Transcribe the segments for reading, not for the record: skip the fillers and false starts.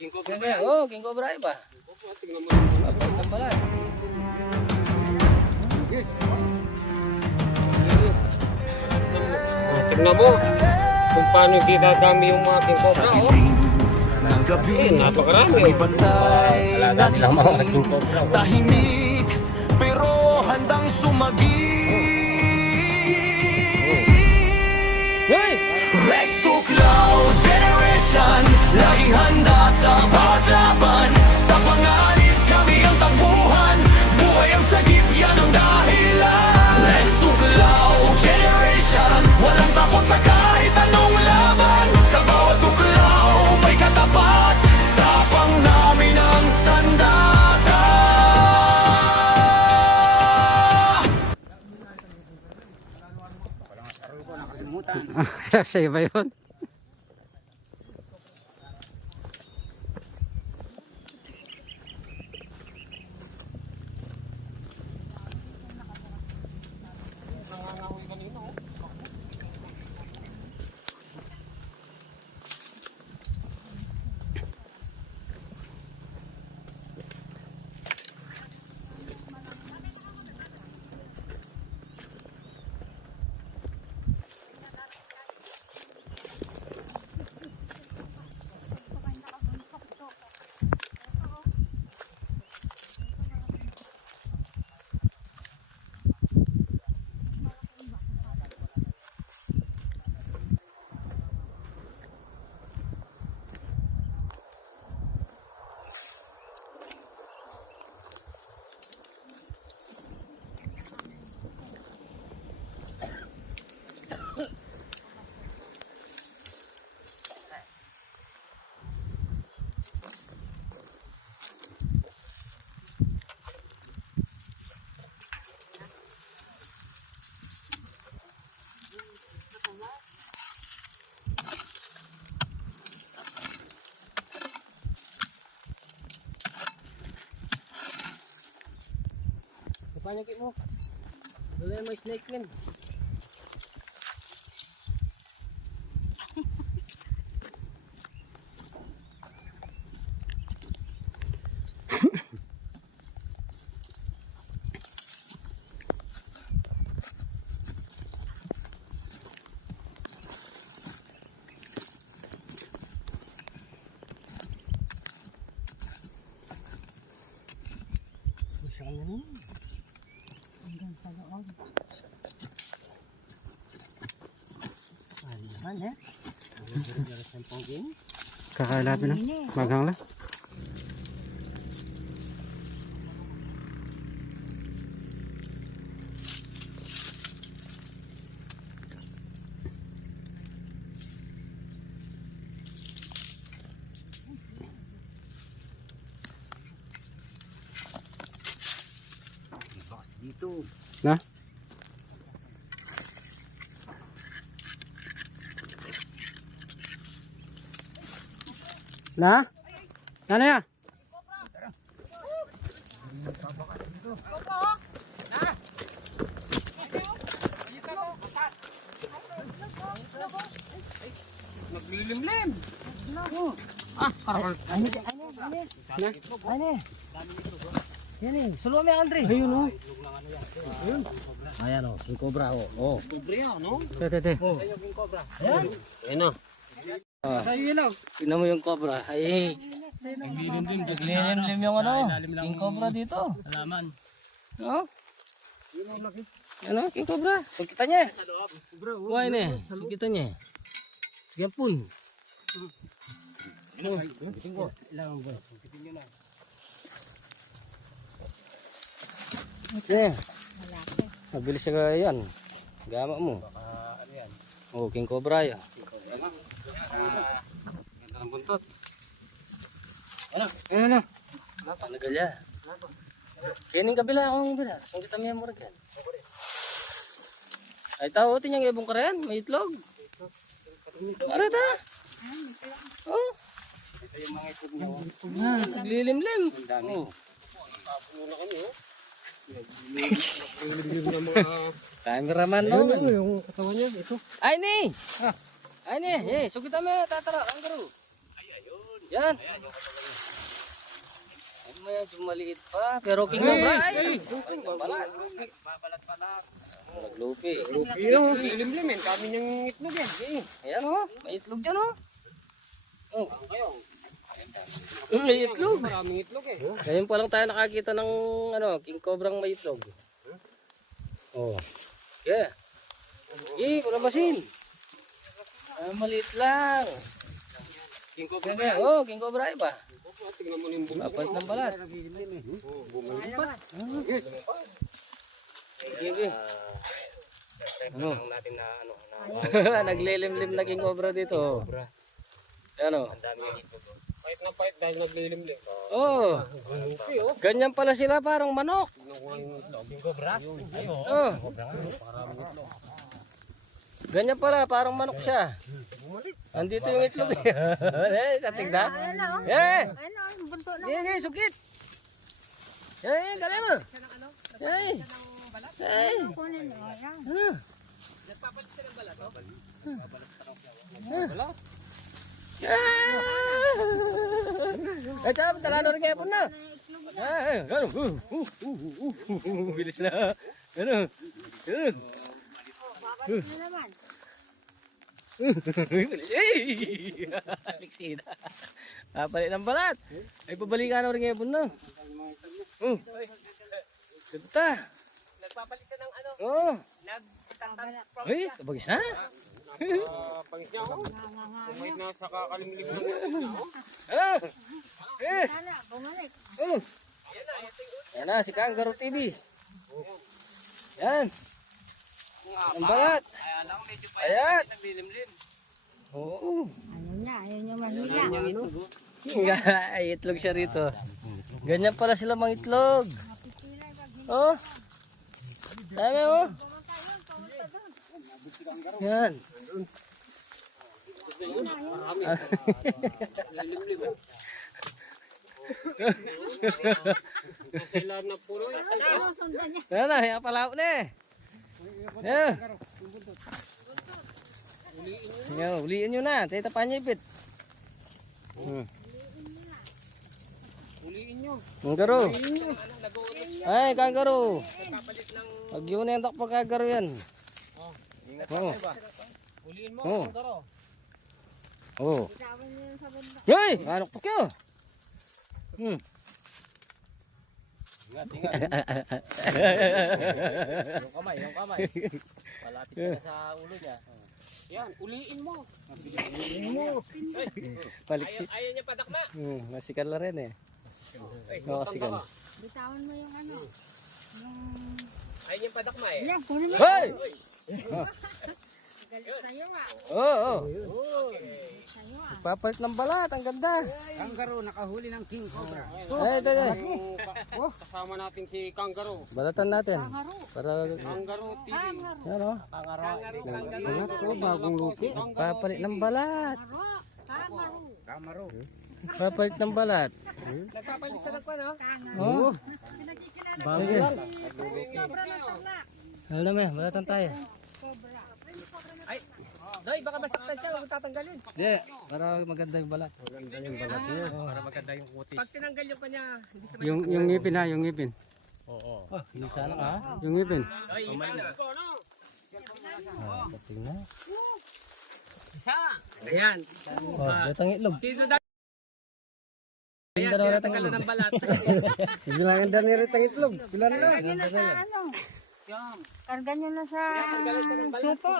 King Cobra ba yan? Oo, King Cobra ba? Tingnan mo naman. Tingnan pala. Tingnan mo kung paano ditadami yung mga King Cobra. Ng gabi, Napakarami. may bantay na King Cobra. tahimik, pero handang sumagi. Hoy! Rex to Cloud Generation, laging handa sa paglaban. Sa panganib kami ang takbuhan, buhay ang sagip, yan ang dahilan. Rex to Cloud Generation, walang takot sa kahit anong laban. Sa bawat tuklaw may katapat, tapang namin ang sandata. Sa'yo ba yun? Panyakit mo. Dala may snake man. Kakailapi na. Maghang lang. Dito. Na? Na? Ano ya? Maglilimlim. Yan eh, suluan mo yung Andre. Ayun oh. Ayun. Ayan o, King Cobra o. Oh. Cobra yan, no? Tete. Ayan. Ayan o. Sa'yo yun lang. Tignan mo yung cobra. Ay. Naglilimlim yung ano. King Cobra dito. Alaman. No? Ano? King Cobra. Sugkitan niya. Buhay na. Sugkitan niya. Sige pun. Biting ko. Ilang po. Biting nyo na. Sige. Mabilis siya yan. Gama mo. Ano yan? Oh, King Cobra yan. Ganda ng buntot. Ano? Nagalya. Kining kabila akong kabila. Saan kita may murag yan? Ay tao, tinyang ibong ka rin. May itlog. Para ta? Oh. Ito yung mga itlog niya. Naglilimlim. Ang dami. Oh. Tapuno na kami, oh. Cameraman no. Yung katawan niya, ito. Ay ni. Ay ni. Eh, so kita may tatara ang garo. Ay, ayun. Yan. Ay, medyo maliit pa. Pero king cobra ay. Naglupi. Yung lilim-limin, kami niyang itlog yan. Ayan o. May itlog dyan o. Oh. May itlog. Maraming itlog eh. Ngayon pa lang tayo nakakita ng king cobrang may itlog. Oh. Yeah. Palabasin. Maliit lang. King cobra Kaya, oh, king cobra iba. Tingnan mo yung bulo. Papalit ng balat. Sige. Ano? Natin na ano. Naglilimlim na king cobra dito. Ano? Ang dami yung itlog. Pahit na pahit dahil naglilimlim. Oh. Ganyan pala sila parang manok. King cobra? Oh. Ganyan pala parang manok siya. Andito yung itlog. Sa tigda. Eh. Bunto na. Eh, sukit. Eh, dali mo. Eh. Eh. Kunin mo. Ayan. Eh, tsaka talado rin kayo po na. Bilis na. Ano? Babalik na naman. Aliksina. Papalit ng balat. Ay, pabalikan na rin kayo po na. Ganda. Nagpapalit siya ng ano? Oh. Nagtatang Ay, kabagis na. pangis niya ako. Kumait na sa kakalimlim ng Ah. Eh. Sana, bumalik. Oh. Yan na, si Kangaroo TV. Yan. Ang balat. Ayan. Oo. Ayaw niya manila. Ay, itlog siya rito. Ganyan pala sila mga itlog. Oh. Dami oh. Yan. Nasa ilan na puno. Sundan niya. Yan na, yan pala na eh. Yan. Yan, uliin nyo na. Tita panyipit. Uliin nyo. Kangaroo. Ay, kangaroo. Pag yun na yung takpa kangaroo yan. Oh. Uliin mo. Oh. Kangaroo. Oh. Bitawan niya sa bundok. Hey! Anok pa kayo? Yung kamay. Malapit na sa ulo niya. Yan, uliin mo. Paliksit. Ayaw niya padakma. Masikal na rin eh. Oo, masikal. Bitawan mo yung ano. Ayaw niya padakma eh. Yan, kunin mo. Hey! Galit sa'yo ah. Oo. Sa'yo ah. Papalit ng balat. Ang ganda. Kangaroo nakahuli ng king cobra. Ay, dali. Kasama natin si Kangaroo. Balatan natin. Para Kangaroo TV. ano? Kangaroo bagong lupi. Papalit ng balat. Kangaroo. Papalit ng balat. Nagpapalit sa nagpa no? Oo. Bago Sige. lang. Ano naman, balatan tayo. Doy, baka masaktan siya. Huwag tatanggalin. Hindi, para maganda yung balat. Para maganda yung kuti. Pag tinanggal yung kanya, hindi sa Yung ngipin ha, yung ngipin. Oh, hindi sana ka. Yung ngipin. Ay, iman na. Pating na. Isa. Ayan. Oh, datang itlog. Sino daw? Ayan, Dalawa na tinatanggalan ng balat. Bilangan na nirit ang itlog. Pilan na. Karga nyo na sa ano. Karga nyo na sa supo.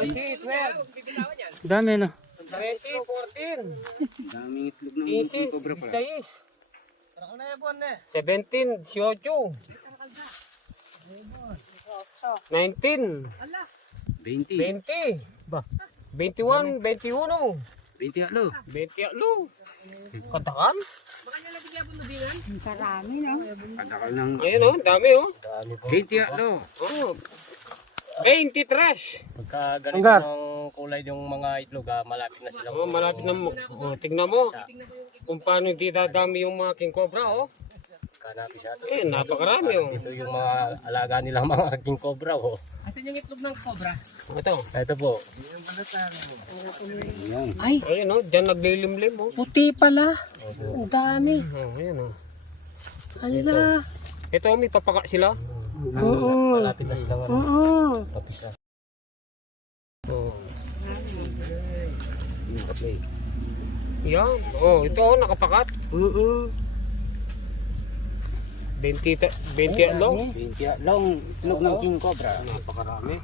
Okay, 12. Bibitawan yan. Dami no. 13, 14. Daming itlog ng 16, 16. 17, 18. 19, 20. 20. 21, 21. 20 alo. 20 alo. Katakan? Ang karami no. Kadakal ng Ayun oh, dami oh. 20 alo. Oh. 23. Pagka ganito ng kulay yung mga itlog, malapit na sila. Oh, malapit na mo. Oh, tignan mo. Kung paano hindi dadami yung mga king cobra oh. Hanapin siya. Eh, napakarami oh. Ito yung mga alaga nila mga king cobra. Oh. Asan yung itlog ng cobra? Ito. Ito po. Ay, Ayun o, dyan naglilimlim o. puti pala. Ang dami. Oh, ayan o. Hala. Ito, may papaka sila. Oo. Malapit na sila. Oo. Tapos na. Oh. Okay. Yan. Oh, ito o, nakapakat. Oo. 20 long. 20 long itlog ng king cobra. Napakarami.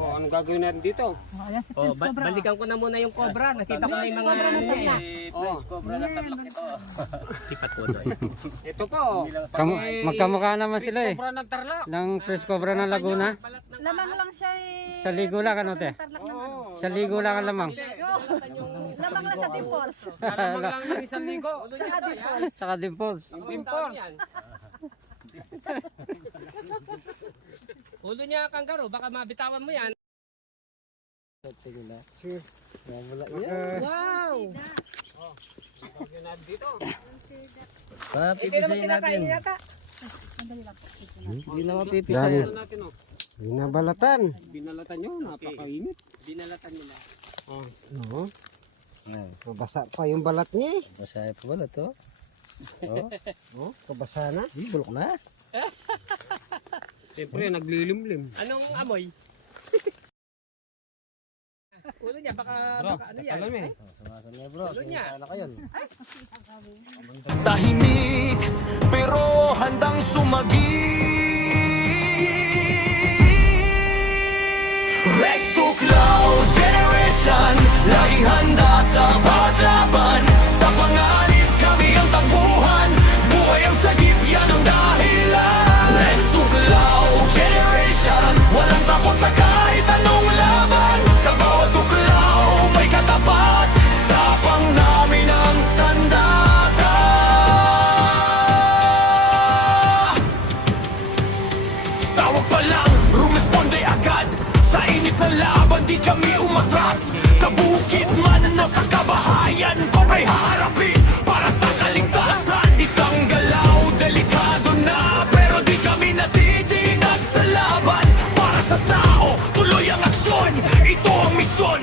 Oh, anong gagawin natin dito? Ayan si Oh, Prince Cobra. balikan ko na muna yung cobra. Nakita ko na yung mga ano niya eh. Prince cobra na tatlak ito. Tipat ko doon. Ito po. Magkamukha naman sila eh. Cobra ng tarlac. Ng Fresh Cobra ng Laguna. Lamang lang siya eh. Sa ligo lang ano te? Tarlak naman. Sa ligo lang ang lamang. Lamang lang sa dimples. Alamang lang ng isang ligo. Saka dimples. Saka dimples. Dimples. Ulo niya kangaroo, baka mabitawan mo yan. Wow! Gagawin natin dito. Papipisayin natin. Hindi na mapipisayan. Ano natin o? Binabalatan. Binalatan nyo, napakainit. Binalatan nila. Oh. Oo. Pabasa pa yung balat niya eh. Masaya pa wala to. Oh, pabasa na. Bulok na. Siyempre, naglilimlim. Anong amoy? Ulo niya, baka ano yan? Alam eh. Sumasan niya bro. Ulo niya. Ano kayo? Tahimik pero handang sumagi. Rex to Cloud Generation, laging handa sa paglaban. Sa panganib kami ang takbuhan, buhay ang sagip, yan ang dahilan. Rex to Cloud Generation, walang takot sa kahit anong laban. Sa bawat tuklaw may katapat, tapang namin ang sandata. Tawag pa lang, rumesponde agad. Sa init na laban, di kami umatras. Sa bukid man o sa kabahayan, kobra'y haharapin para sa kaligtasan. Isang galaw, delikado na, pero di kami natitinag sa laban. Para sa tao, tuloy ang aksyon, ito ang misyon.